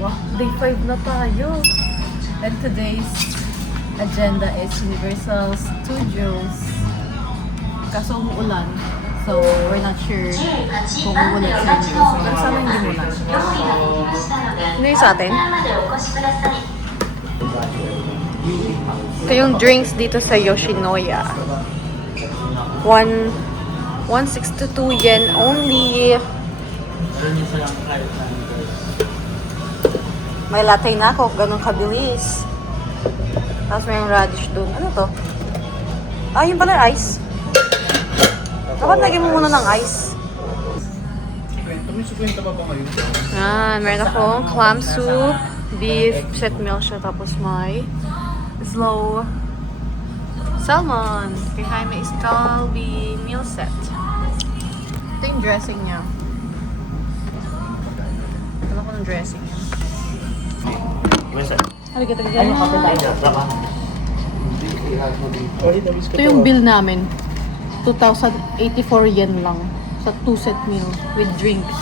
Wow, day 5 na tayo. And today's agenda is Universal Studios. Kaso umuulan. So, we're not sure kung umuulan sa inyo. Pero sana hindi umulan. Ano yung sa atin? Ito yung drinks dito sa Yoshinoya. 162 yen only. May latte na ako, ganun kabilis. Tapos may radish doon. Ano to? Ah, yun pala ice. Dapat lagyan mo muna ng ice. Meron akong clam soup, beef, set meal siya, tapos may slow salmon. Kaya may Scalby meal set. Ito yung dressing niya. Ano ko ng dressing niya? Ito yung bill namin. 2,084 yen lang. Sa 2-set meal with drinks.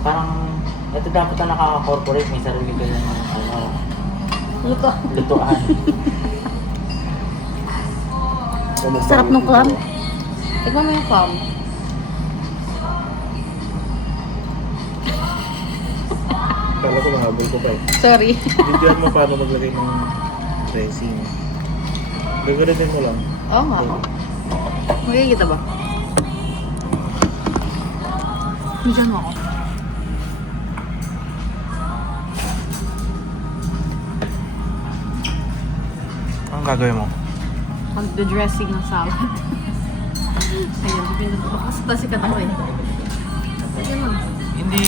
Parang, ito dapat na nakaka-corporate. May sarili ka ng lutuan. Sarap ng clam. Tignan mo yung clam. Kala ko mahabol ko pa eh. Sorry. Videoan mo paano maglagay ng dressing. Gagawin mo lang. Oo nga. Magkikita ba? Diyan mo ako. Anong gagawin mo? Mag-dressing ng salad. Ayan, pipindot ko. Kasi tasikat ako eh. Ayan mo. Hindi.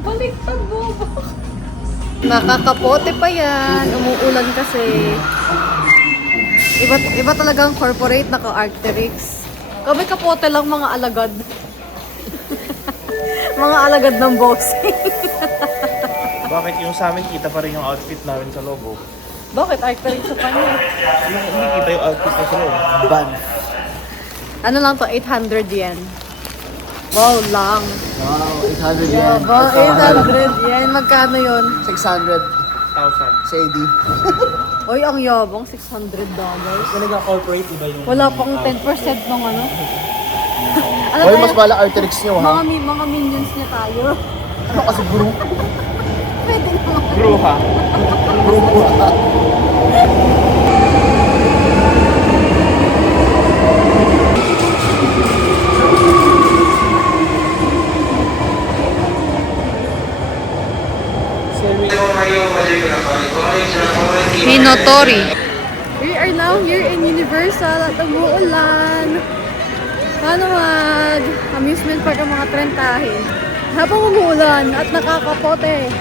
Baliktad mo ba? Nakakapote pa yan. Umuulan kasi. Iba talagang corporate naka-Arcteryx. Kami kapote lang mga alagad. Mga alagad ng bossing. Bakit yung sa amin kita pa rin yung outfit namin sa logo? Bakit Arcteryx sa kanya? Hindi kita yung outfit na sa loob. Ban. Ano lang to? 800 yen. Wow, lang. Wow, 800 yen. Yeah, ba? 800 yen. Magkano yun? 600 1,000. sa AD. Oy, ang yabang. $600. Kung nag-corporate, iba yung... Wala pang 10% ng ano. Ano Well, tayo? mas bala Arcteryx nyo, ha? Mga minions niya tayo. Ano kasi bro? Pwede naman. Bruha. Hinotori. We are now here in Universal at umuulan. Paano mag-amusement park ang mga trentahin? Habang umuulan at nakakapote.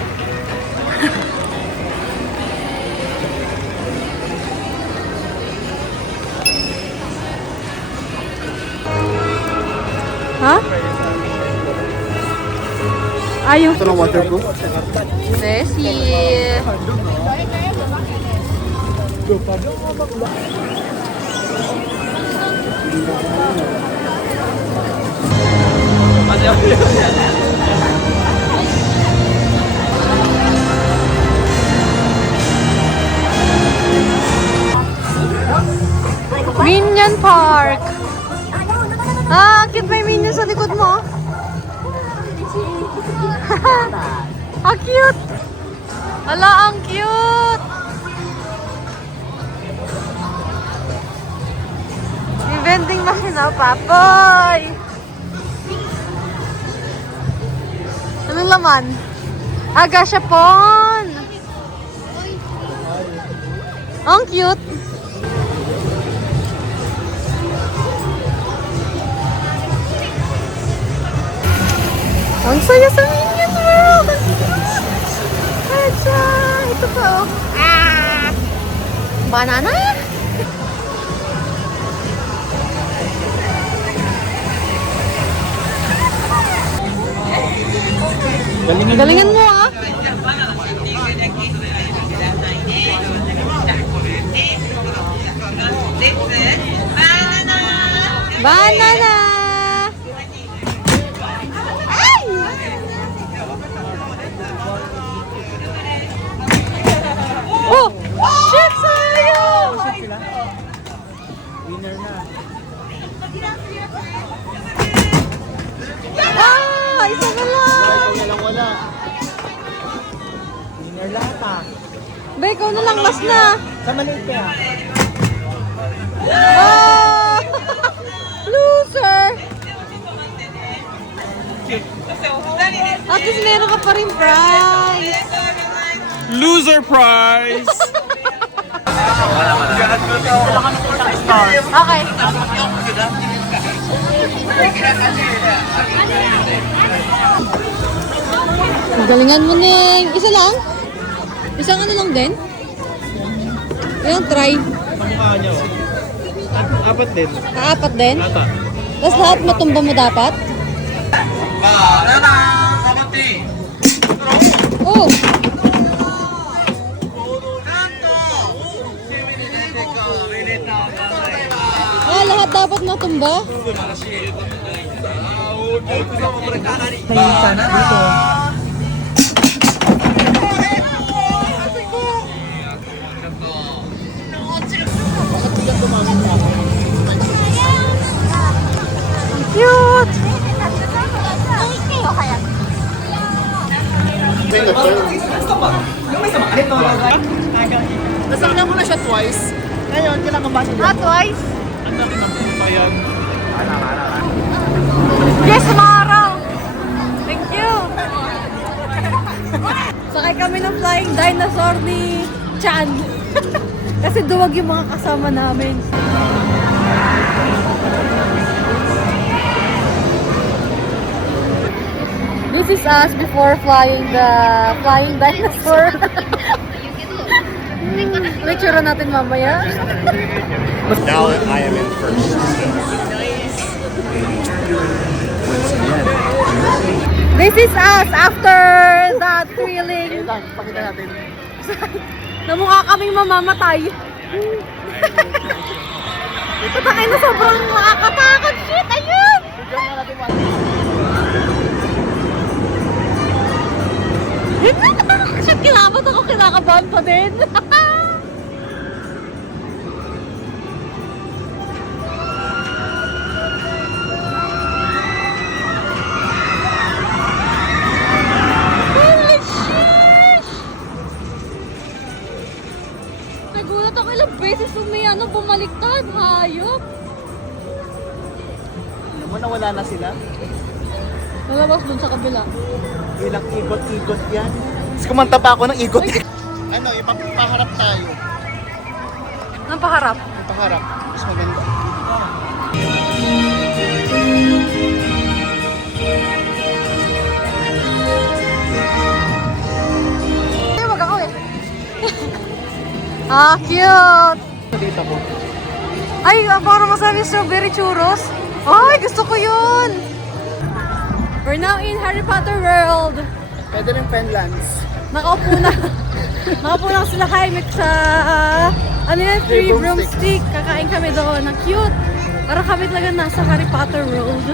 Ha? Ayun. Ito ng waterproof. Nessie. Minion Park. Ah, cute may minion sa likod mo. Ang cute. Ala, ang cute. May vending machine na, papoy. Anong laman? Gashapon. Ang cute. Ang saya sa Minion World! Acha! Ito pa oh. Banana? Galingan mo ah! Banana! Ay! Be, ikaw na lang, last na. Sa maliit kaya. Ah! Loser! At least meron ka pa rin prize. Loser prize! Okay. Galingan mo, Neng. Isa lang? Isang ano lang din? Ayan, try. Kamukha niya oh. Apat din. Kaapat din? Ata. Tapos lahat matumba mo dapat? Oh! Ah, lahat dapat matumba? May sana dito. Cute! Nasakyan ko na siya twice. Ngayon, kinakabahan niya. Ah, twice? Ang laki ng bayan. Yes, Mara! Thank you! Sakay kami ng flying dinosaur ni Chan. Kasi duwag yung mga kasama namin. This is us before flying the flying dinosaur. May tsura natin mamaya. Now I am in first. This is us after that thrilling. Pakita natin. Namukha kaming mamamatay. Ito takay na sobrang nakakatakot. Shit, ayun! Shit, kinabot ako, kinakabahan pa din. Holy shit! Nagulat ako ilang beses bumaliktad, hayop. Alam mo, nawala na sila. Nalabas dun sa kabila. Ilang ikot-ikot yan. Tapos kumanta pa ako ng ikot. Ano, ipaharap tayo. Nang paharap? Ipaharap. Mas maganda. Ay, wag ako eh. Ah, cute! Dito ko. Ay, para masarap strawberry churros. Ay, gusto ko yun! We're now in Harry Potter World. Pwede rin Friendlands. Nakaupo na. Nakaupo na sila Jaime sa ano yan, free broomstick. Kakain kami doon. Ang cute. Para kami talaga nasa Harry Potter World.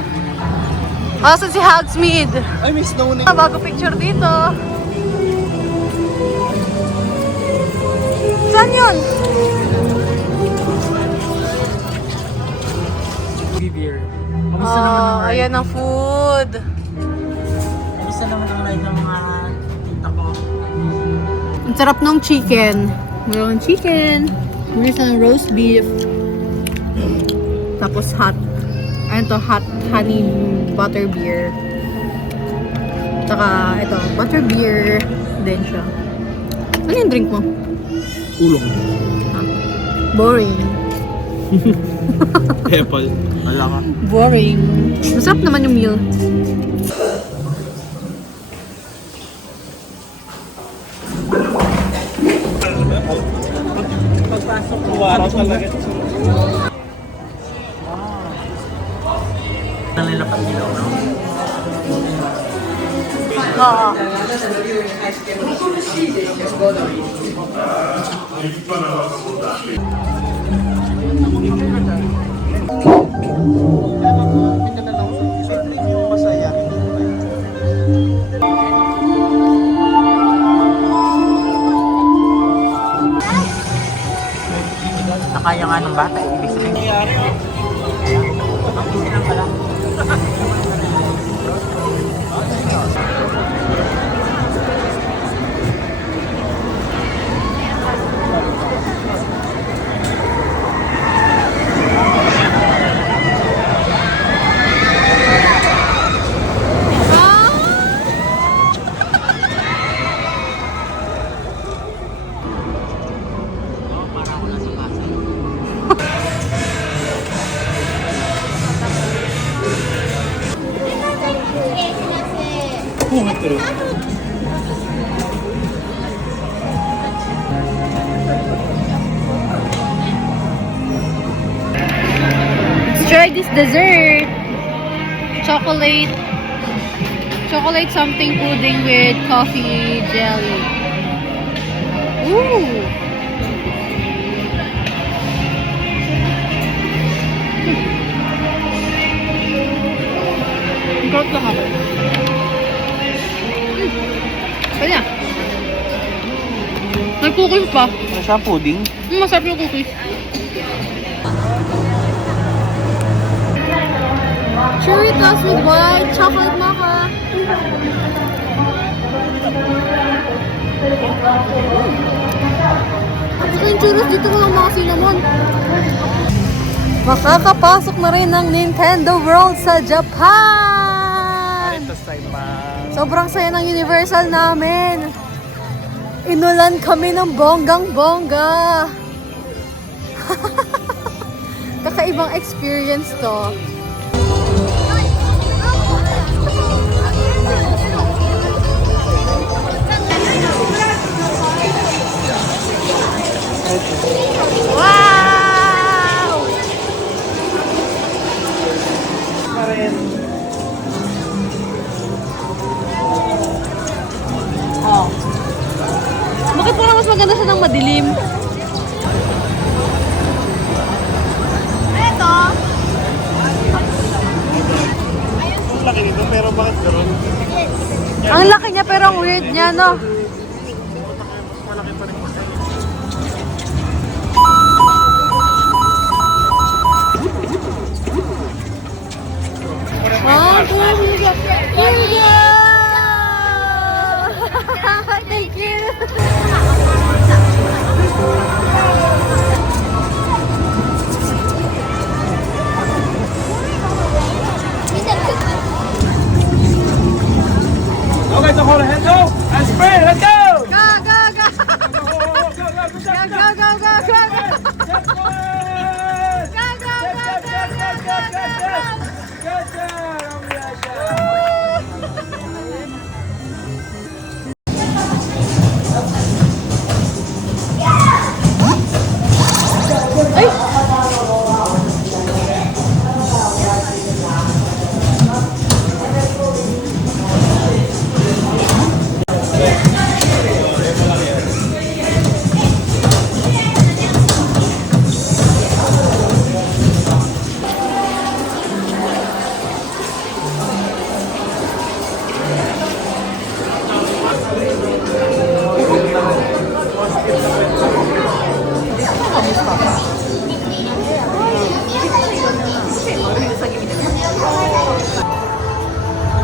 Asan si Hogsmeade? Ay, may snow na Ah, bago picture dito. Saan yun? Beer. Kamusta naman ang ride? Ayan ang food. Kamusta naman ang ride ng mga tita ko? Ang sarap ng chicken. Mayroon chicken. Mayroon ng roast beef. Tapos hot. Ayun to, hot honey butter beer. Tsaka ito, butter beer din siya. Ano yung drink mo? Ulong. Boring. Apple. Wala ka. Boring. Masarap naman yung meal. Pagpasok ko, araw talaga. Nalilapat nila, no? Oo. Pinta na lang. Simple yung masaya. Nakaya nga ng bata, ibig sabihin. Ang easy lang pala. True. Let's try this dessert. Chocolate something pudding with coffee jelly. Ooh. Got lahat. Pwede na. May cookies pa. Ano siya, pudding? Masarap yung cookies. Cherry toast with white chocolate maca. Tapos yung churros dito ko lang mga cinnamon. Makakapasok na rin ng Nintendo World sa Japan! Sobrang saya ng Universal namin. Inulan kami ng bonggang-bongga. Kakaibang experience to. Wow! Oh. Bakit parang mas maganda siya ng madilim? Eto! Ang laki nito, pero bakit gano'n? Ang laki niya pero ang weird niya, no? Here we go! Thank you! Okay, so hold a hand go and spray, let's go! Go, go, go! Go, go, go, go, go, push up, Go, go, go, go, go! Yes, boy! Go, go, go, go, go, go, go! Good job, Yasha!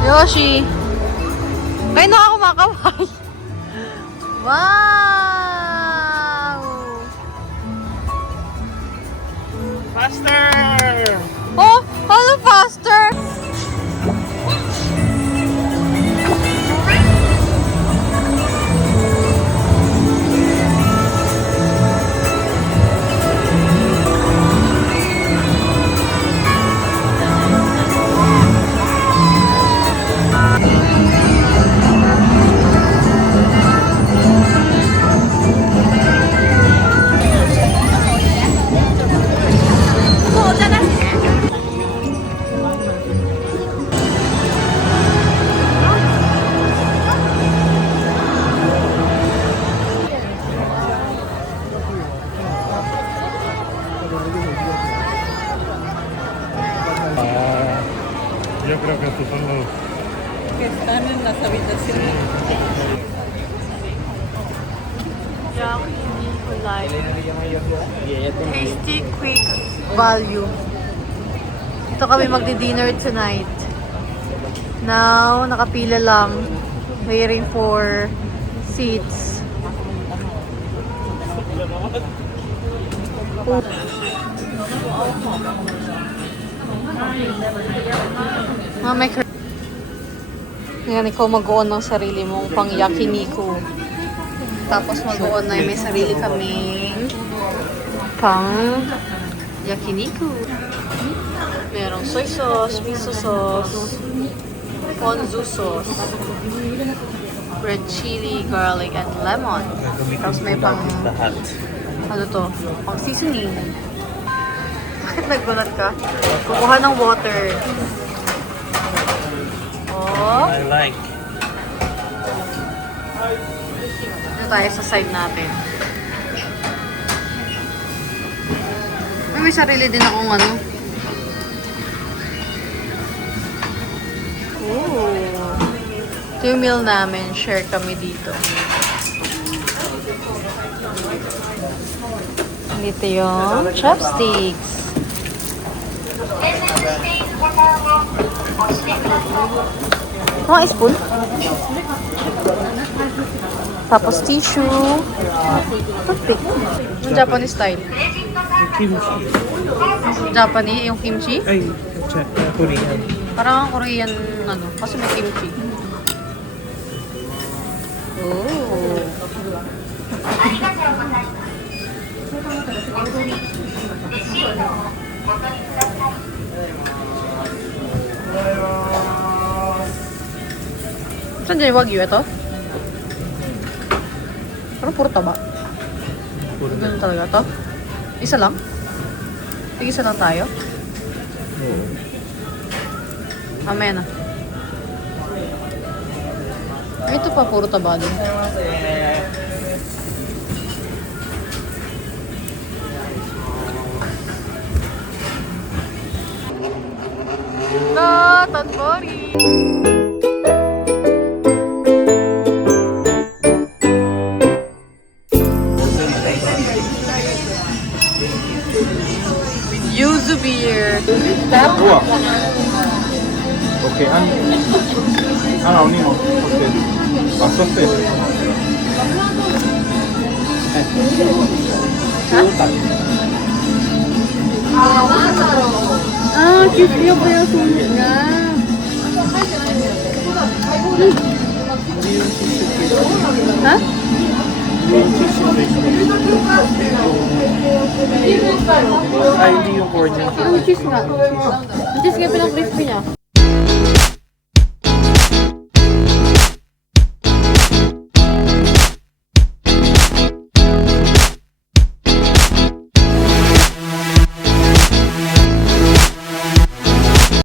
Yoshi! Kayo na ako makaway! Wow! Faster! Oh! Hello, faster! Yo creo que estos son los... Que están en las habitaciones. Tasty, quick, value. Ito kami magdi-dinner tonight. Now, nakapila lang. Waiting for seats. May yan, ikaw mag-on ng sarili mong pang yakiniku. Tapos mag-on na may sarili kaming pang yakiniku. Merong soy sauce, miso sauce, ponzu sauce. Red chili, garlic, and lemon. Tapos may pang, Lahat. ano to? Pang seasoning. Bakit nagulat ka? Kukuha ng water. Oh. I like. Dito tayo sa side natin. May sarili din akong ano. Ooh. Ito yung meal namin. Share kami dito. Dito yung chopsticks. Mga spoon. Tapos tissue. Toothpick. Yung Japanese style. Kimchi. Japanese, yung kimchi. Ay, check. Korean. Parang ang Korean, ano, kasi may kimchi. Oh. Saan dyan yung wagyu ito? Parang puro taba. Ganun talaga to? Isa lang? Tig-isa lang tayo? Oo. Mamaya na. Ito pa, puro taba din. No, tanbori! Yuzu beer. 우와. 오케이 한 하나 언니 뭐 어때? 왔었대. Ah, cute yung kaya sulit nga. Ha? Ay, hindi yung corn. Ang cheese nga. Ang cheese nga pinang crispy niya.